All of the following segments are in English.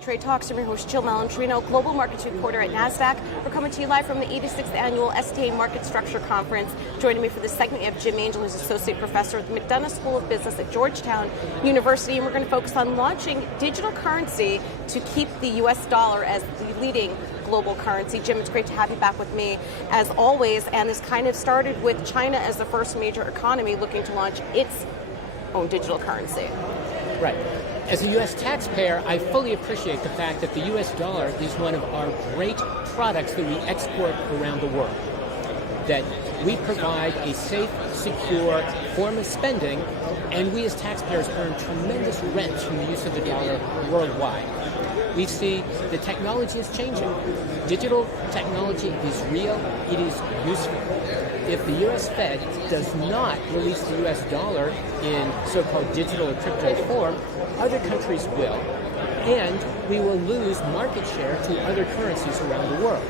Trade Talks. I'm your host, Jill Malandrino, Global Markets Reporter at Nasdaq. We're coming to you live from the 86th Annual STA Market Structure Conference. Joining me for this segment, we have Jim Angel, who's Associate Professor at the McDonough School of Business at Georgetown University, and we're going to focus on launching digital currency to keep the US dollar as the leading global currency. Jim, it's great to have you back with me, as always, and this kind of started with China as the first major economy looking to launch its own digital currency. Right. As a U.S. taxpayer, I fully appreciate the fact that the U.S. dollar is one of our great products that we export around the world. That we provide a safe, secure form of spending, and we as taxpayers earn tremendous rents from the use of the dollar worldwide. We see the technology is changing. Digital technology is real, it is useful. If the U.S. Fed does not release the U.S. dollar in so-called digital or crypto form, other countries will, and we will lose market share to other currencies around the world.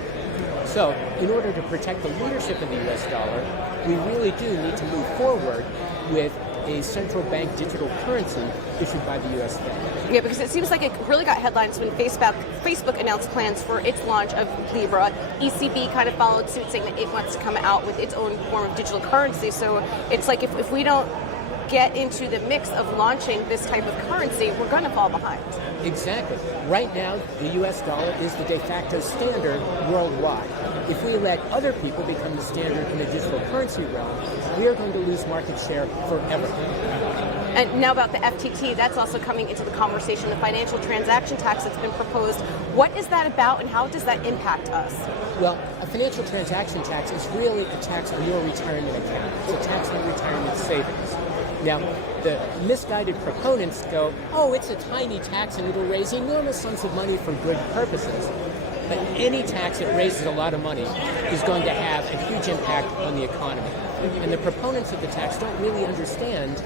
So, in order to protect the leadership of the U.S. dollar, we really do need to move forward with a central bank digital currency issued by the U.S. Fed. Yeah, because it seems like it really got headlines when Facebook announced plans for its launch of Libra. ECB kind of followed suit, saying that it wants to come out with its own form of digital currency. So it's like if we don't get into the mix of launching this type of currency, we're going to fall behind. Exactly. Right now, the U.S. dollar is the de facto standard worldwide. If we let other people become the standard in the digital currency realm, we are going to lose market share forever. And now about the FTT, that's also coming into the conversation, the financial transaction tax that's been proposed. What is that about, and how does that impact us? Well, a financial transaction tax is really a tax on your retirement account. It's a tax on retirement savings. Now, the misguided proponents go, oh, it's a tiny tax and it'll raise enormous sums of money for good purposes. But any tax that raises a lot of money is going to have a huge impact on the economy. And the proponents of the tax don't really understand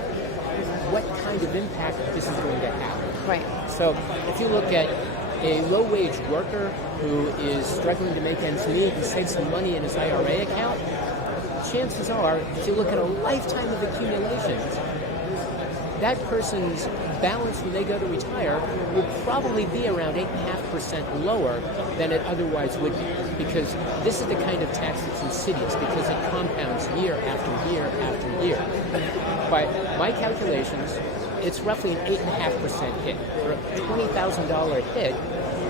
what kind of impact this is going to have. Right. So if you look at a low-wage worker who is struggling to make ends meet and save some money in his IRA account, chances are, if you look at a lifetime of accumulations, that person's balance when they go to retire will probably be around 8.5% lower than it otherwise would be, because this is the kind of tax that's insidious, because it compounds year after year after year. By my calculations, it's roughly an 8.5% hit, or a $20,000 hit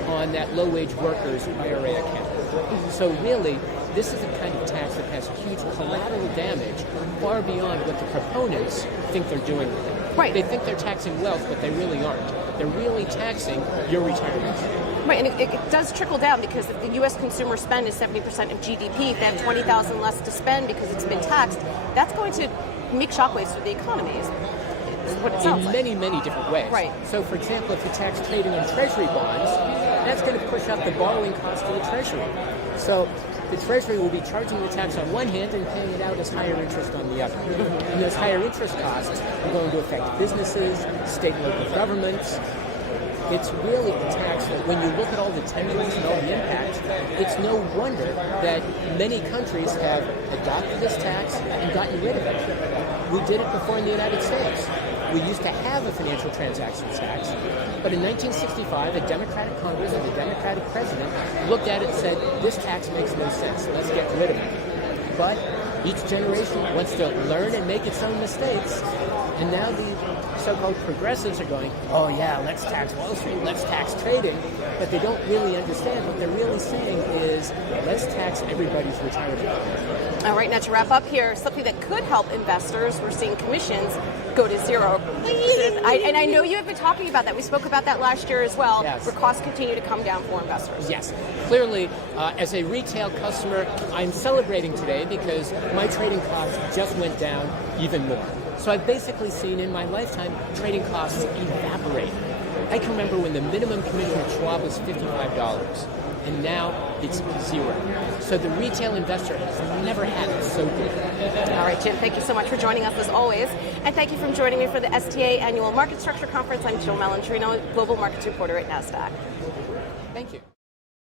on that low-wage worker's IRA account. So really, this is the kind of tax that has huge collateral damage far beyond what the proponents think they're doing with it. Right. They think they're taxing wealth, but they really aren't. They're really taxing your retirement. Right, and it does trickle down, because if the U.S. consumer spend is 70% of GDP, if they have $20,000 less to spend because it's been taxed, that's going to make shockwaves through the economy, is what it sounds like. In many different ways. Right. So, for example, if you tax trading on treasury bonds, that's going to push up the borrowing cost of the treasury. So the Treasury will be charging the tax on one hand and paying it out as higher interest on the other. And those higher interest costs are going to affect businesses, state and local governments. It's really a tax that, when you look at all the tendrils and all the impacts, it's no wonder that many countries have adopted this tax and gotten rid of it. We did it before in the United States. We used to have a financial transactions tax, but in 1965, a Democratic Congress and a Democratic president looked at it and said, this tax makes no sense, let's get rid of it. But each generation wants to learn and make its own mistakes, and now the so-called progressives are going, oh yeah, let's tax Wall Street, let's tax trading, but they don't really understand. What they're really saying is, let's tax everybody's retirement. All right, now to wrap up here, something that could help investors, we're seeing commissions go to zero. And I know you have been talking about that. We spoke about that last year as well, yes, where costs continue to come down for investors. Yes. Clearly, as a retail customer, I'm celebrating today because my trading costs just went down even more. So I've basically seen in my lifetime trading costs evaporate. I can remember when the minimum commission at Schwab was $55, and now it's zero. So the retail investor has never had it so good. All right, Jim, thank you so much for joining us as always. And thank you for joining me for the STA Annual Market Structure Conference. I'm Jill Malandrino, Global Markets Reporter at Nasdaq. Thank you.